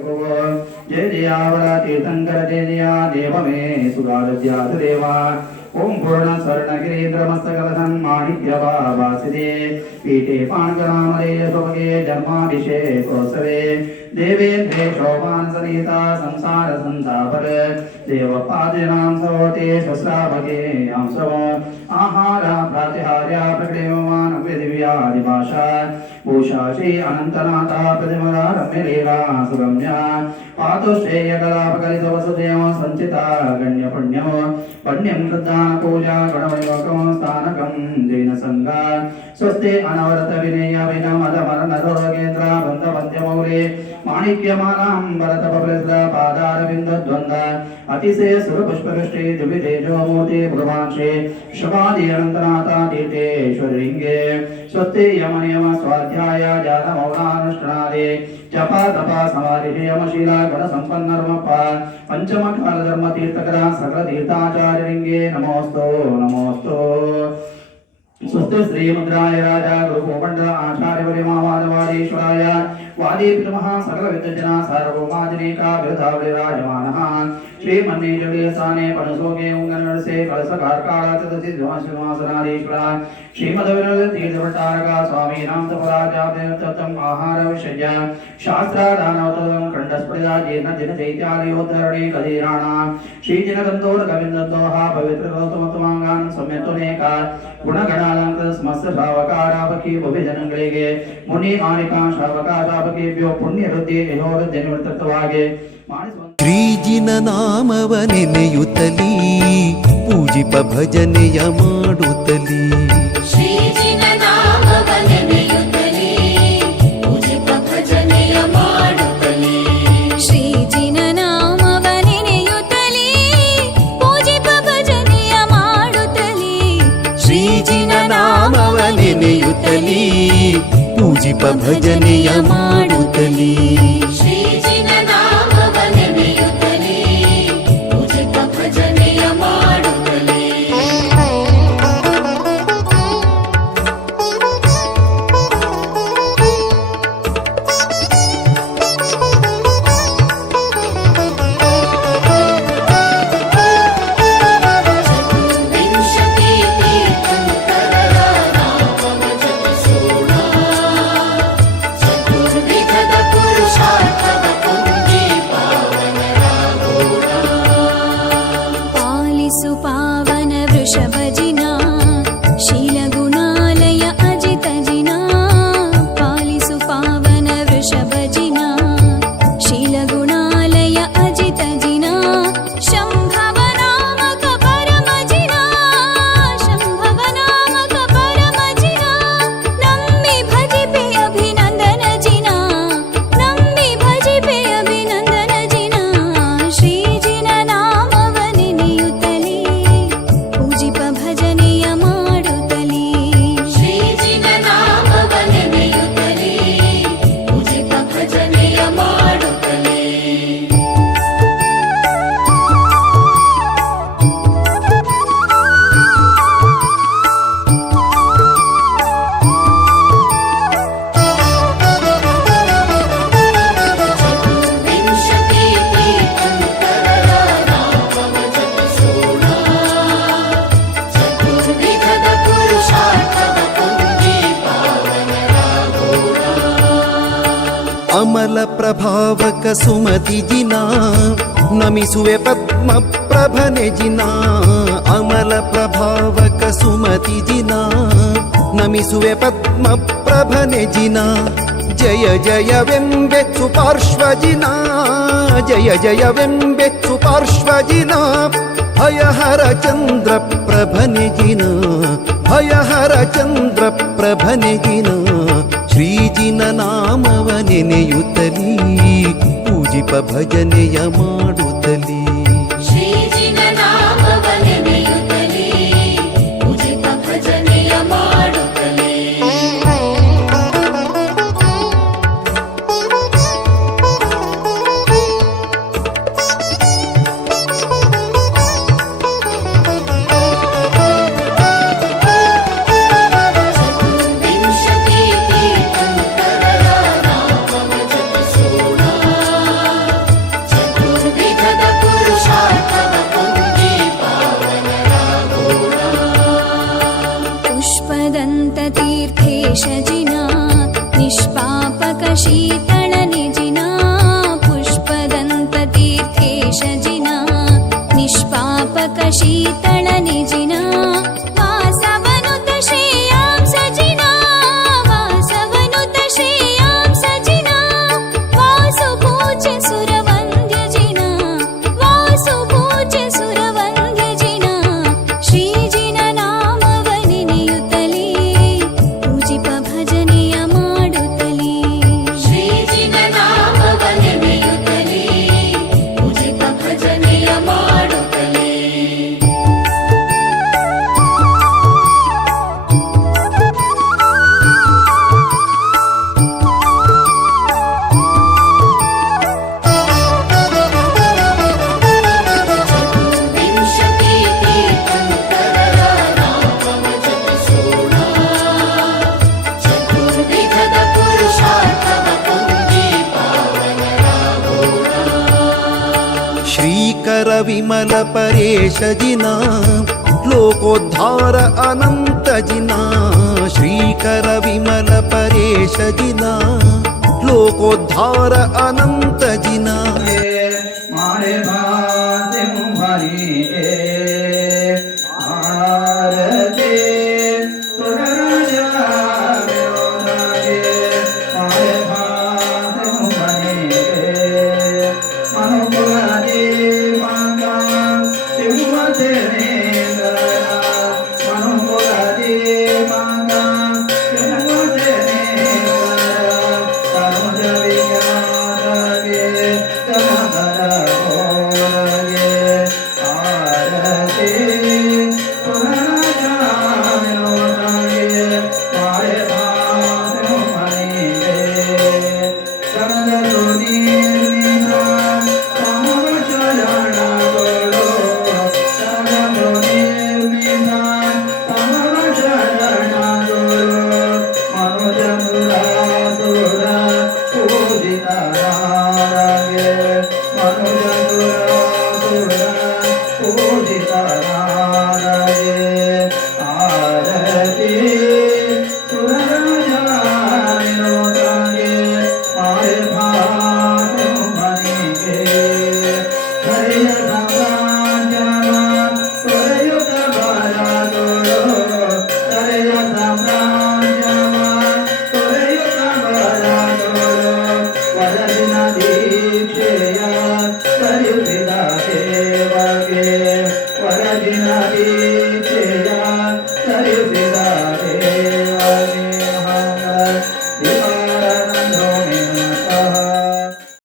जय जयावरा तीर्थंकर जय जया देव मे सुगारद्यादेवा ओम पूर्ण स्वर्णगिरीन्द्रमस्तकलशं माणिक्यवासिदे पीठे पाणकरामरे सुभगे जन्माभिषेकोत्सवे देवेन्द्रे शोभानसनीता संसार संतापर देवपादिनां सवते शस्राभगे अंसव आहार प्रातिहार्य प्रकटयमान दिव्यादिभाषा भूषा श्री अनंतनाथा प्रतिमला रम्यलीला सुगम्या पातुश्रेयकलापकलितवसुदेव संचिता गण्यपुण्यम पुण्यं कृता पूजा गणवैवकं स्थानकं जैनसंगा स्वस्ते अनवरत विनय विनमदमरनरोगेन्द्र बन्धवन्द्यमौले माणिक्यमालां भरतपप्रस्थ पादारविन्दद्वन्द्व अतिशय सुरपुष्पवृष्टि दिव्यतेजोमूर्ति भगवान्श्री शुभादि अनन्तनाथा तीर्थेश्वरलिङ्गे स्वस्ते यमनियम स्वाध्याय जातमौलानुष्ठानादि जप तप समाधि यमशीला गुणसम्पन्नर्मप पंचमकाल धर्म तीर्थकरा सकल तीर्थाचार्यलिङ्गे नमोऽस्तु नमोऽस्तु स्वस्ति श्री मुद्राय राजा गुरुगोपण्ड आचार्य परिमावादवादीश्वराय वादी पितमः सकल विद्वजना सार्वभौमादिनेका विरधावले राजमानः श्री मन्नीजुलियसाने पणसोगे उंगनरसे कलसकारकालाचतसि द्वांशमासनादीश्वरा श्रीमद्विनोद तीर्थभट्टारका स्वामी नाम तपराजाप्तम आहार विषय शास्त्रादानवतम खंडस्फुटिता जेन जिन चैत्यालयोद्धरणे कदीराणा श्री जिनगंधोर गोविंदोहा पवित्र गौतमोत्तमांगान सम्यतुनेका गुणगणालंकृत समस्त शावकारापकी भुविजनಗಳಿಗೆ मुनि मानिका शावकारापकेभ्यो पुण्य हृदय यहोर निवृತ್ತವಾಗೆ ಶ್ರೀಜಿನ ನಾಮವ ನೆನೆಯುತ್ತಲೀ ಪೂಜಿಪ ಭಜನೆಯ ಮಾಡುತ್ತಲೀ ಶ್ರೀಜಿನ ನಾಮವ ನೆನೆಯುತ್ತಲೀ ಪೂಜಿಪ ಭಜನೆಯ ಮಾಡುತ್ತಲೀ ಶ್ರೀಜಿನ ನಾಮವ ನೆನೆಯುತ್ತಲೀ ಪೂಜಿಪ ಭಜನೆಯ ಮಾಡುತ್ತಲೀ ಶ್ರೀಜಿನ ನಾಮವ ನೆನೆಯುತ್ತಲೀ ಪೂಜಿಪ ಭಜನೆಯ ಮಾಡುತ್ತಲೀ ಅಮಲ ಪ್ರಭಾವಕ ಸುಮತಿ ಜಿನ ನಮಿಸುವೆ ಪದ್ಮ ಪ್ರಭನೆ ಜಿನ ಅಮಲ ಪ್ರಭಾವಕ ಸುಮತಿ ಜಿನ ನಮಿಸುವೆ ಪದ್ಮ ಪ್ರಭನೆ ಜಿನ ಜಯ ಜಯವೆಂಬೆ ಸುಪಾರ್ಶ್ವಜಿನ ಜಯ ಜಯವೆಂಬೆ ಸುಪಾರ್ಶ್ವಜಿನ ಭಯಹರ ಚಂದ್ರ ಪ್ರಭನೆ ಜಿನ ಭಯಹರ ಚಂದ್ರ ಪ್ರಭನೆ ಜಿನ ಶ್ರೀಜಿನ ನಾಮವ ನೆನೆಯುತ್ತಲೀ ಪೂಜಿಪ ಭಜನೆಯ ಮಾಡುತ್ತಲೀ ಶ್ರೀಜಿನ ನಾಮವ ನೆನೆಯುತ್ತಲೀ ಪೂಜಿಪ ಭಜನೆಯ ಮಾಡುತ್ತಲೀ ಶ್ರೀಕರ ವಿಮಲ ಪರೇಶ ಜಿನಾ ಲೋಕೋದ್ಧಾರ ಅನಂತ ಜಿನಾ ಶ್ರೀಕರ ವಿಮಲ ಪರೇಶ ಜಿನಾ ಲೋಕೋದ್ಧಾರ ಅನಂತ ಜಿನಾ ಮಾರೆ ಭಾತೆ ಮುಹರಿ ಆರತಿ ಸುರರಾಜ ವಿರೋಧಾಗೆ ಮಾರೆ ಭಾತೆ ಮುಹರಿ ಮನುಕುಲದಿ ಮಗ ಸಿಂಹದೇವೇಂದ್ರ ಮನುಕುಲದಿ ಮಗ Janadoni